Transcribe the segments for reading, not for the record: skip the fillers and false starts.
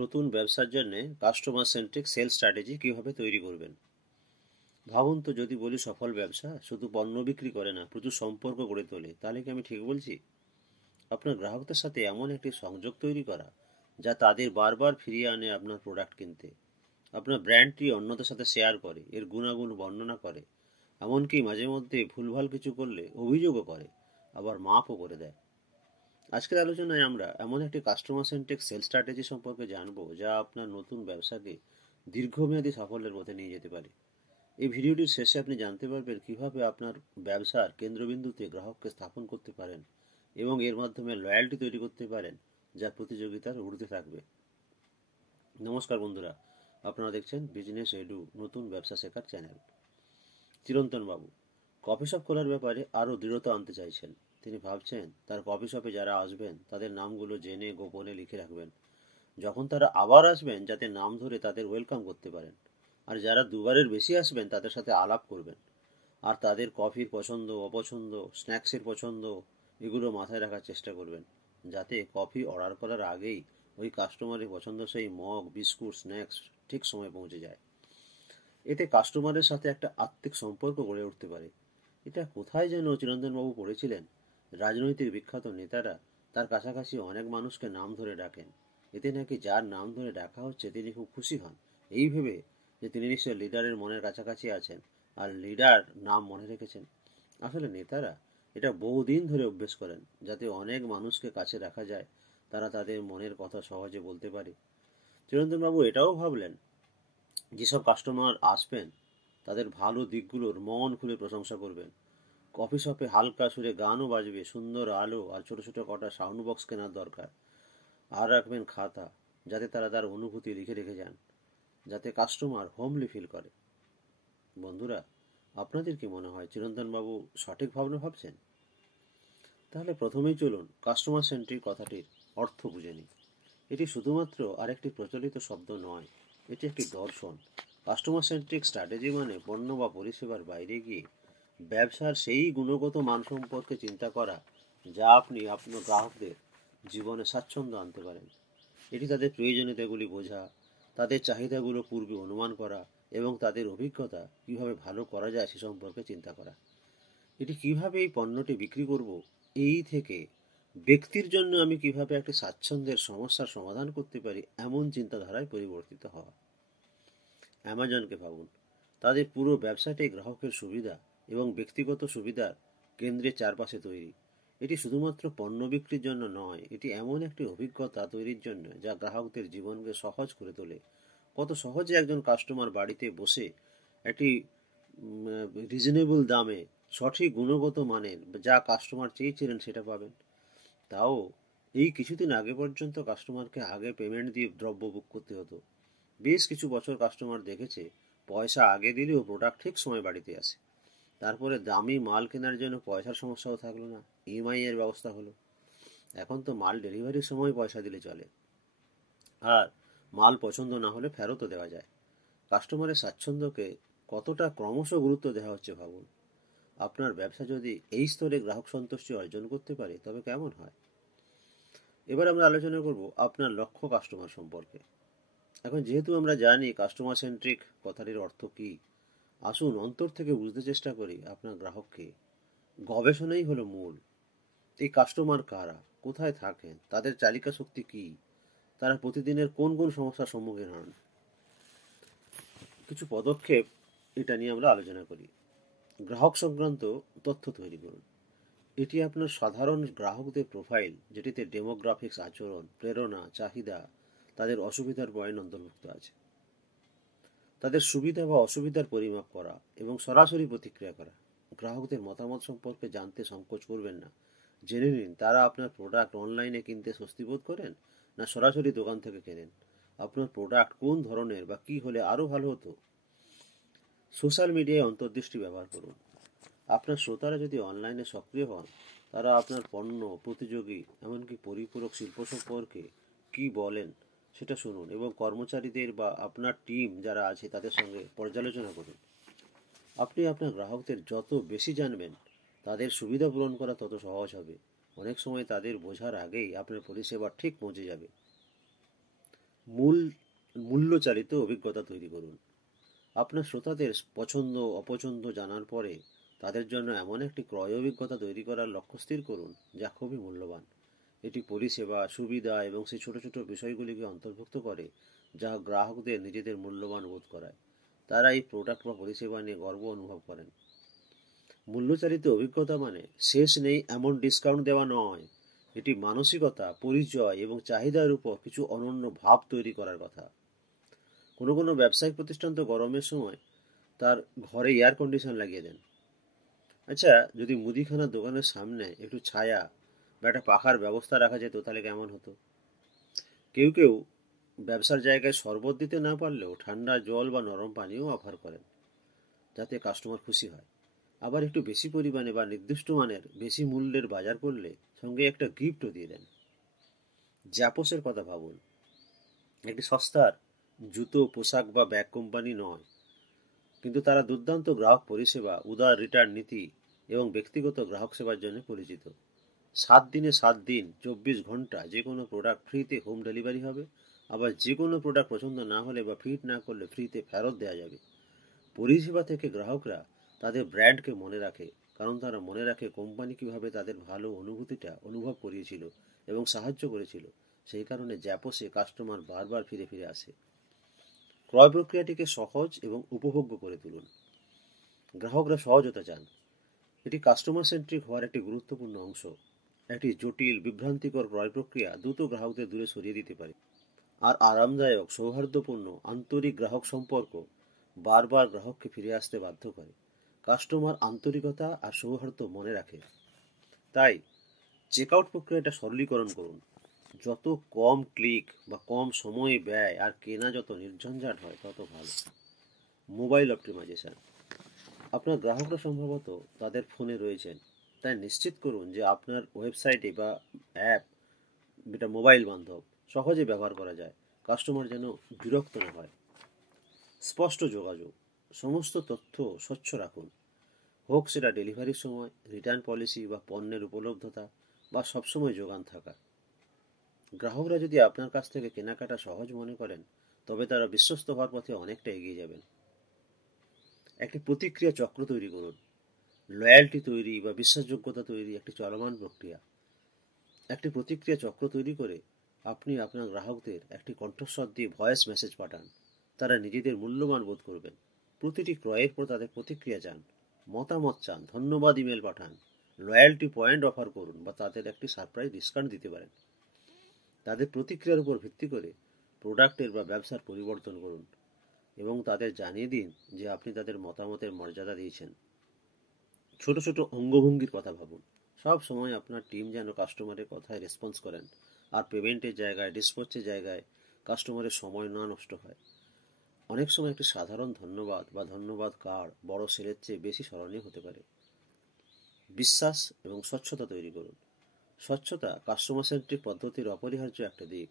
নতুন ব্যবসার জন্য কাস্টমার সেন্ট্রিক সেল স্ট্র্যাটেজি কিভাবে তৈরি করবেন। ভাবুন তো, যদি বলি সফল ব্যবসা শুধু পণ্য বিক্রি করে না, প্রচুর সম্পর্ক গড়ে তোলে, তাহলে কি আমি ঠিক বলছি? আপনার গ্রাহকদের সাথে এমন একটি সংযোগ তৈরি করা যা তাদের বারবার ফিরিয়ে আনে আপনার প্রোডাক্ট কিনতে, আপনার ব্র্যান্ডটি অন্যদের সাথে শেয়ার করে, এর গুণাগুণ বর্ণনা করে, এমনকি মাঝে মধ্যে ভুলভাল কিছু করলে অভিযোগও করে, আবার মাপও করে দেয়। আজকের আলোচনায় আমরা এমন একটি কাস্টমার সেন্ট্রিক সেল স্ট্র্যাটেজি সম্পর্কে জানব যা আপনার নতুন ব্যবসাকে দীর্ঘমেয়াদী সাফল্যের পথে নিয়ে যেতে পারে। এই ভিডিওটির শেষে আপনি জানতে পারবেন কিভাবে আপনার ব্যবসার কেন্দ্রবিন্দুতে গ্রাহককে স্থাপন করতে পারেন এবং এর মাধ্যমে লয়্যাল্টি তৈরি করতে পারেন যা প্রতিযোগিতার ঊর্ধ্বে থাকবে। নমস্কার বন্ধুরা, আপনারা দেখছেন বিজনেস এডু, নতুন ব্যবসা শেখার চ্যানেল। চিরন্তন বাবু কফি শপ খোলার ব্যাপারে আরও দৃঢ়তা আনতে চাইছেন। তিনি ভাবছেন তার কফি শপে যারা আসবেন তাদের নামগুলো জেনে গোপনে লিখে রাখবেন, যখন তারা আবার আসবেন যাতে নাম ধরে তাদের ওয়েলকাম করতে পারেন। আর যারা দুবারের বেশি আসবেন তাদের সাথে আলাপ করবেন, আর তাদের কফির পছন্দ অপছন্দ, স্ন্যাক্সের পছন্দ, এগুলো মাথায় রাখার চেষ্টা করবেন, যাতে কফি অর্ডার করার আগেই ওই কাস্টমারের পছন্দসই মগ, বিস্কুট, স্ন্যাক্স ঠিক সময় পৌঁছে যায়। এতে কাস্টমারের সাথে একটা আত্মিক সম্পর্ক গড়ে উঠতে পারে। এটা কোথায় যেন চিরন্তনবাবু পড়েছিলেন, রাজনৈতিক বিখ্যাত নেতারা তার কাছাকাছি অনেক মানুষকে নাম ধরে ডাকেন। এতে নাকি যার নাম ধরে ডাকা হচ্ছে তিনি খুব খুশি হন, এই ভেবে যে তিনি নিশ্চয় লিডারের মনের কাছাকাছি আছেন আর লিডার নাম মনে রেখেছেন। আসলে নেতারা এটা বহুদিন ধরে অভ্যেস করেন, যাতে অনেক মানুষকে কাছে রাখা যায়, তারা তাদের মনের কথা সহজে বলতে পারে। চিরন্তনবাবু এটাও ভাবলেন, যেসব কাস্টমার আসবেন তাদের ভালো দিকগুলোর মন খুলে প্রশংসা করবেন। কফি শপে হালকা সুরে গানও বাজবে, সুন্দর আলো আর ছোট ছোট কটা সাউন্ড বক্স কেনার দরকার। আর রাখবেন খাতা, যাতে তারা তার অনুভূতি লিখে রেখে যান, যাতে কাস্টমার হোমলি ফিল করে। বন্ধুরা, আপনাদের কি মনে হয় চিরন্তনবাবু সঠিক ভাবনা ভাবছেন? তাহলে প্রথমেই চলুন কাস্টমার সেন্ট্রিক কথাটির অর্থ বুঝে নিই। এটি শুধুমাত্র আরেকটি প্রচলিত শব্দ নয়, এটি একটি দর্শন। কাস্টমার সেন্ট্রিক স্ট্র্যাটেজি মানে পণ্য বা পরিষেবার বাইরে গিয়ে ব্যবসার সেই গুণগত মান সম্পর্কে চিন্তা করা যা আপনি আপনার গ্রাহকদের জীবনে স্বাচ্ছন্দ্য আনতে পারেন। এটি তাদের প্রয়োজনীয়তাগুলি বোঝা, তাদের চাহিদাগুলো পূর্বে অনুমান করা এবং তাদের অভিজ্ঞতা কীভাবে ভালো করা যায় সে সম্পর্কে চিন্তা করা। এটি কিভাবে এই পণ্যটি বিক্রি করব, এই থেকে ব্যক্তির জন্য আমি কিভাবে একটি স্বাচ্ছন্দ্যের সমস্যার সমাধান করতে পারি, এমন চিন্তাধারায় পরিবর্তিত হওয়া। অ্যামাজনকে ভাবুন, তাদের পুরো ব্যবসাটাই গ্রাহকের সুবিধা এবং ব্যক্তিগত সুবিধার কেন্দ্রের চারপাশে তৈরি। এটি শুধুমাত্র পণ্য বিক্রির জন্য নয়, এটি এমন একটি অভিজ্ঞতা তৈরির জন্য যা গ্রাহকদের জীবনকে সহজ করে তোলে। কত সহজে একজন কাস্টমার বাড়িতে বসে একটি রিজনেবল দামে সঠিক গুণগত মানের যা কাস্টমার চেয়েছিলেন সেটা পাবেন। তাও এই কিছুদিন আগে পর্যন্ত কাস্টমারকে আগে পেমেন্ট দিয়ে দ্রব্য বুক করতে হতো। বেশ কিছু বছর কাস্টমার দেখেছে পয়সা আগে দিলেও প্রোডাক্ট ঠিক সময় বাড়িতে আসে। তারপরে দামি মাল কেনার জন্য পয়সার সমস্যাও থাকলো না, ইএমআই এর ব্যবস্থা হলো। এখন তো মাল ডেলিভারির সময় পয়সা দিলে চলে, আর মাল পছন্দ না হলে ফেরতও দেওয়া যায়। কাস্টমারের স্বাচ্ছন্দ্যকে কতটা ক্রমশ গুরুত্ব দেওয়া হচ্ছে ভাবুন। আপনার ব্যবসা যদি এই স্তরে গ্রাহক সন্তুষ্টি অর্জন করতে পারে তবে কেমন হয়? এবার আমরা আলোচনা করব আপনার লক্ষ্য কাস্টমার সম্পর্কে। এখন যেহেতু আমরা জানি কাস্টমার সেন্ট্রিক কথাটির অর্থ কী, আসুন অন্তর থেকে বুঝতে চেষ্টা করি আপনার গ্রাহককে। গবেষণাই হলো মূল। এই কাস্টমার কারা, কোথায় থাকেন, তাদের চালিকা শক্তি কী, তারা প্রতিদিনের কোন কোন সমস্যার সম্মুখীন হন। কিছু পদক্ষেপ এটা নিয়ে আমরা আলোচনা করি। গ্রাহক সংক্রান্ত তথ্য তৈরি করুন। এটি আপনার সাধারণ গ্রাহকদের প্রোফাইল, যেটিতে ডেমোগ্রাফিক্স, আচরণ, প্রেরণা, চাহিদা, তাদের অসুবিধার পয়েন্ট অন্তর্ভুক্ত আছে। তাদের সুবিধা বা অসুবিধার পরিমাপ করা এবং সরাসরি প্রতিক্রিয়া করা। গ্রাহকদের মতামত সম্পর্কে জানতে সংকোচ করবেন না। জেনে নিন তারা আপনার প্রোডাক্ট অনলাইনে কিনতে স্বস্তি বোধ করেন না সরাসরি দোকান থেকে কেনেন। আপনার প্রোডাক্ট কোন ধরনের বা কী হলে আরও ভালো হতো। সোশ্যাল মিডিয়ায় অন্তর্দৃষ্টি ব্যবহার করুন। আপনার শ্রোতারা যদি অনলাইনে সক্রিয় হন, তারা আপনার পণ্য, প্রতিযোগী, এমনকি পরিপূরক শিল্প সম্পর্কে কী বলেন সেটা শুনুন এবং কর্মচারীদের বা আপনার টিম যারা আছে তাদের সঙ্গে পর্যালোচনা করুন। আপনি আপনার গ্রাহকদের যত বেশি জানবেন, তাদের সুবিধা পূরণ করা তত সহজ হবে। অনেক সময় তাদের বোঝার আগেই আপনার পরিষেবা ঠিক পৌঁছে যাবে। মূল মূল্যচালিত অভিজ্ঞতা তৈরি করুন। আপনার শ্রোতাদের পছন্দ অপছন্দ জানার পরে তাদের জন্য এমন একটি ক্রয় অভিজ্ঞতা তৈরি করার লক্ষ্য স্থির করুন যা খুবই মূল্যবান। এটি পরিষেবা, সুবিধা এবং সেই ছোট ছোট বিষয়গুলিকে অন্তর্ভুক্ত করে যা গ্রাহকদের নিজেদের মূল্যবান বোধ করায়। তারা এই প্রোডাক্ট বা পরিষেবা নিয়ে গর্ব অনুভব করেন। মূল্যচালিত অভিজ্ঞতা মানে শেষ নেই এমন ডিসকাউন্ট দেওয়া নয়। এটি মানসিকতা, পরিচয় এবং চাহিদার উপর কিছু অনন্য ভাব তৈরি করার কথা। কোনো কোনো ব্যবসায়িক প্রতিষ্ঠান তো গরমের সময় তার ঘরে এয়ার কন্ডিশন লাগিয়ে দেন। আচ্ছা, যদি মুদিখানার দোকানের সামনে একটু ছায়া বা একটা পাখার ব্যবস্থা রাখা যেত তাহলে কেমন হতো? কেউ কেউ ব্যবসার জায়গায় শরবত দিতে না পারলেও ঠান্ডা জল বা নরম পানীয় অফার করেন যাতে কাস্টমার খুশি হয়। আবার একটু বেশি পরিমাণে বা নির্দিষ্ট মানের বেশি মূল্যের বাজার করলে সঙ্গে একটা গিফটও দিয়ে দেন। জ্যাপসের কথা ভাবুন। একটি সস্তার জুতো, পোশাক বা ব্যাগ কোম্পানি নয়, কিন্তু তারা দুর্দান্ত গ্রাহক পরিষেবা, উদার রিটার্ন নীতি এবং ব্যক্তিগত গ্রাহক সেবার জন্য পরিচিত। 7 দিনে 7 দিন 24 ঘন্টা যে কোনো প্রোডাক্ট ফ্রিতে হোম ডেলিভারি হবে। আবার যে কোনো প্রোডাক্ট পছন্দ না হলে বা ফিট না করলে ফ্রিতে ফেরত দেওয়া যাবে। পরিষেবা থেকে গ্রাহকরা তাদের ব্র্যান্ডকে মনে রাখে, কারণ তারা মনে রাখে কোম্পানি কীভাবে তাদের ভালো অনুভূতিটা অনুভব করিয়েছিল এবং সাহায্য করেছিল। সেই কারণে জ্যাপসে কাস্টমার বারবার ফিরে ফিরে আসে। ক্রয় প্রক্রিয়াটিকে সহজ এবং উপভোগ্য করে তুলুন। গ্রাহকরা সহজতা চান, এটি কাস্টমার সেন্ট্রিক হওয়ার একটি গুরুত্বপূর্ণ অংশ। একটি জটিল বিভ্রান্তিকর ক্রয় প্রক্রিয়া দ্রুত গ্রাহকদের দূরে সরিয়ে দিতে পারে, আর আরামদায়ক, সৌহার্দ্যপূর্ণ, আন্তরিক গ্রাহক সম্পর্ক বারবার গ্রাহককে ফিরে আসতে বাধ্য করে। কাস্টমার আন্তরিকতা আর সৌহার্দ্য মনে রাখে। তাই চেকআউট প্রক্রিয়াটা সরলীকরণ করুন। যত কম ক্লিক বা কম সময় ব্যয় আর কেনা যত নির্ঝঞ্ঝাট হয় তত ভালো। Mobile optimization. আপনার গ্রাহকরা সম্ভবত তাদের ফোনে রয়েছেন, তাই নিশ্চিত করুন যে আপনার ওয়েবসাইটে বা অ্যাপ, যেটা মোবাইল বান্ধব, সহজে ব্যবহার করা যায়। কাস্টমার যেন বিরক্ত না হয়। স্পষ্ট যোগাযোগ। সমস্ত তথ্য স্বচ্ছ রাখুন, হোক সেটা ডেলিভারির সময়, রিটার্ন পলিসি বা পণ্যের উপলব্ধতা, বা সবসময় যোগান থাকা। গ্রাহকরা যদি আপনার কাছ থেকে কেনাকাটা সহজ মনে করেন তবে তারা বিশ্বস্ত হওয়ার পথে অনেকটা এগিয়ে যাবেন। একটি প্রতিক্রিয়া চক্র তৈরি করুন। লয়্যাল্টি তৈরি বা বিশ্বাসযোগ্যতা তৈরি একটি চলমান প্রক্রিয়া। একটি প্রতিক্রিয়া চক্র তৈরি করে আপনি আপনার গ্রাহকদের একটি কণ্ঠস্বর দিয়ে ভয়েস মেসেজ পাঠান। তারা নিজেদের মূল্যবান বোধ করবেন। প্রতিটি ক্রয়ের পর তাদের প্রতিক্রিয়া চান, মতামত চান, ধন্যবাদ ইমেল পাঠান, লয়্যাল্টি পয়েন্ট অফার করুন বা তাদের একটি সারপ্রাইজ ডিসকাউন্ট দিতে পারেন। তাদের প্রতিক্রিয়ার উপর ভিত্তি করে প্রোডাক্টের বা ব্যবসার পরিবর্তন করুন এবং তাদের জানিয়ে দিন যে আপনি তাদের মতামতের মর্যাদা দিয়েছেন। ছোট ছোট অঙ্গভঙ্গির কথা ভাবুন। সব সময় আপনার টিম যেন কাস্টমারের কথায় রেসপন্স করেন, আর পেমেন্টের জায়গায়, ডিসপোচের জায়গায় কাস্টমারের সময় না নষ্ট হয়। অনেক সময় একটি সাধারণ ধন্যবাদ বা ধন্যবাদ কার্ড বড় সেলের চেয়ে বেশি স্মরণীয় হতে পারে। বিশ্বাস এবং স্বচ্ছতা তৈরি করুন। স্বচ্ছতা কাস্টমার সেন্ট্রিক পদ্ধতির অপরিহার্য একটা দিক।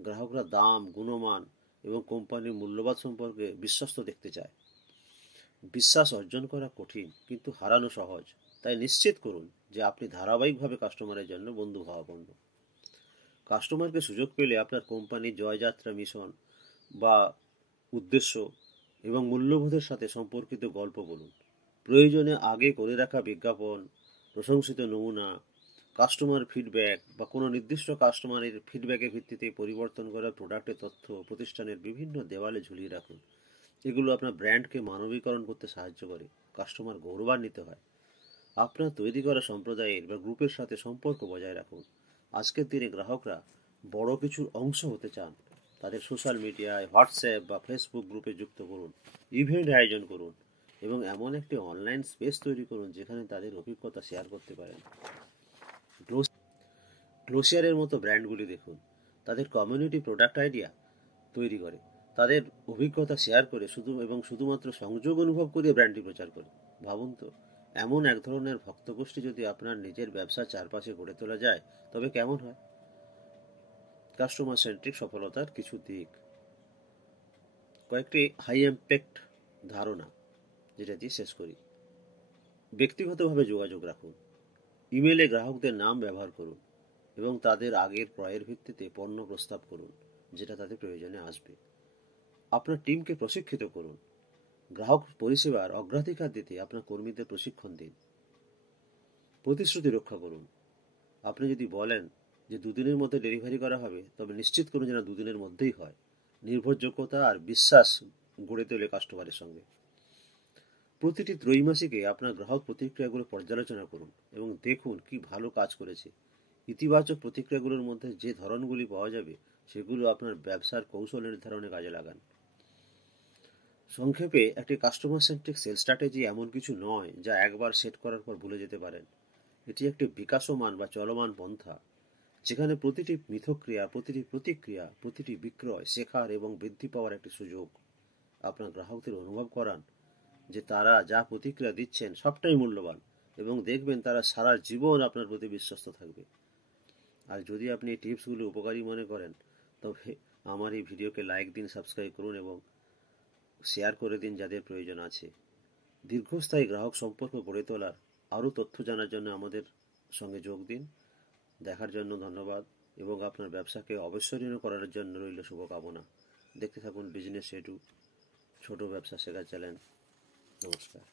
গ্রাহকরা দাম, গুণমান এবং কোম্পানির মূল্যবাদ সম্পর্কে বিশ্বস্ত দেখতে চায়। বিশ্বাস অর্জন করা কঠিন কিন্তু হারানো সহজ। তাই নিশ্চিত করুন যে আপনি ধারাবাহিকভাবে কাস্টমারের জন্য বন্ধুভাবাপন্ন। কাস্টমারকে সুযোগ পেলে আপনার কোম্পানির জয়যাত্রা, মিশন বা উদ্দেশ্য এবং মূল্যবোধের সাথে সম্পর্কিত গল্প বলুন। প্রয়োজনে আগে করে রাখা বিজ্ঞাপন, প্রশংসিত নমুনা, কাস্টমার ফিডব্যাক বা কোনো নির্দিষ্ট কাস্টমারের ফিডব্যাকের ভিত্তিতে পরিবর্তন করা প্রোডাক্টের তথ্য প্রতিষ্ঠানের বিভিন্ন দেওয়ালে ঝুলিয়ে রাখুন। এগুলো আপনার ব্র্যান্ডকে মানবীকরণ করতে সাহায্য করে। কাস্টমার গৌরবান্বিত হয়। আপনার তৈরি করা সম্প্রদায়ের বা গ্রুপের সাথে সম্পর্ক বজায় রাখুন। আজকের দিনে গ্রাহকরা বড় কিছুর অংশ হতে চান। তাদের সোশ্যাল মিডিয়ায়, হোয়াটসঅ্যাপ বা ফেসবুক গ্রুপে যুক্ত করুন, ইভেন্ট আয়োজন করুন এবং এমন একটি অনলাইন স্পেস তৈরি করুন যেখানে তাদের অভিজ্ঞতা শেয়ার করতে পারেন। গ্লোসিয়ারের মতো ব্র্যান্ডগুলি দেখুন, তাদের কমিউনিটি প্রোডাক্ট আইডিয়া তৈরি করে, তাদের অভিজ্ঞতা শেয়ার করে শুধুমাত্র সংযোগ অনুভব করিয়ে ব্র্যান্ডটি প্রচার করে। ভাবুন তো, এমন এক ধরনের ভক্তগোষ্ঠী যদি আপনার নিজের ব্যবসার চারপাশে গড়ে তোলা যায় তবে কেমন হয়? কাস্টমার সেন্ট্রিক সফলতার কিছু দিক, কয়েকটি হাই ইম্প্যাক্ট ধারণা যেটা দিয়ে শেষ করি। ব্যক্তিগতভাবে যোগাযোগ রাখুন। ইমেলে গ্রাহকদের নাম ব্যবহার করুন এবং তাদের আগের ক্রয়ের ভিত্তিতে পণ্য প্রস্তাব করুন। যেটা তাদের প্রয়োজনে আসবে। আপনার টিমকে প্রশিক্ষিত করুন। গ্রাহক পরিষেবার অগ্রাধিকার দিতে আপনার কর্মীদের প্রশিক্ষণ দিন। প্রতিশ্রুতি রক্ষা করুন। আপনি যদি বলেন যে 2 দিনের মধ্যে ডেলিভারি করা হবে, তবে নিশ্চিত করুন যেন 2 দিনের মধ্যেই হয়। নির্ভরযোগ্যতা আর বিশ্বাস গড়ে তোলে কাস্টমারের সঙ্গে। প্রতিটি ত্রৈমাসিকে আপনার গ্রাহক প্রতিক্রিয়াগুলো পর্যালোচনা করুন এবং দেখুন কি ভালো কাজ করেছে। ইতিবাচক প্রতিক্রিয়াগুলোর মধ্যে যে ধরনগুলি পাওয়া যাবে সেগুলো আপনার ব্যবসার কৌশল নির্ধারণে কাজে লাগান। সংক্ষেপে, একটি কাস্টমার সেন্ট্রিক সেল স্ট্র্যাটেজি এমন কিছু নয় যা একবার সেট করার পর ভুলে যেতে পারেন। এটি একটি বিকাশমান বা চলমান পন্থা, যেখানে প্রতিটি মিথক্রিয়া, প্রতিটি প্রতিক্রিয়া, প্রতিটি বিক্রয় শেখার এবং বৃদ্ধি পাওয়ার একটি সুযোগ। আপনার গ্রাহকদের অনুভব করান যে তারা যা প্রতিক্রিয়া দিচ্ছেন সবটাই মূল্যবান, এবং দেখবেন তারা সারা জীবন আপনার প্রতি বিশ্বস্ত থাকবে। আর যদি আপনি এই টিপসগুলো উপকারী মনে করেন, তবে আমার এই ভিডিওকে লাইক দিন, সাবস্ক্রাইব করুন এবং শেয়ার করে দিন যাদের প্রয়োজন আছে। দীর্ঘস্থায়ী গ্রাহক সম্পর্ক গড়ে তোলার আরও তথ্য জানার জন্য আমাদের সঙ্গে যোগ দিন। দেখার জন্য ধন্যবাদ এবং আপনার ব্যবসাকে অবিস্মরণীয় করার জন্য রইল শুভকামনা। দেখতে থাকুন বিজনেস এডু, ছোট ব্যবসা শেখার চ্যানেল। নমস্কার।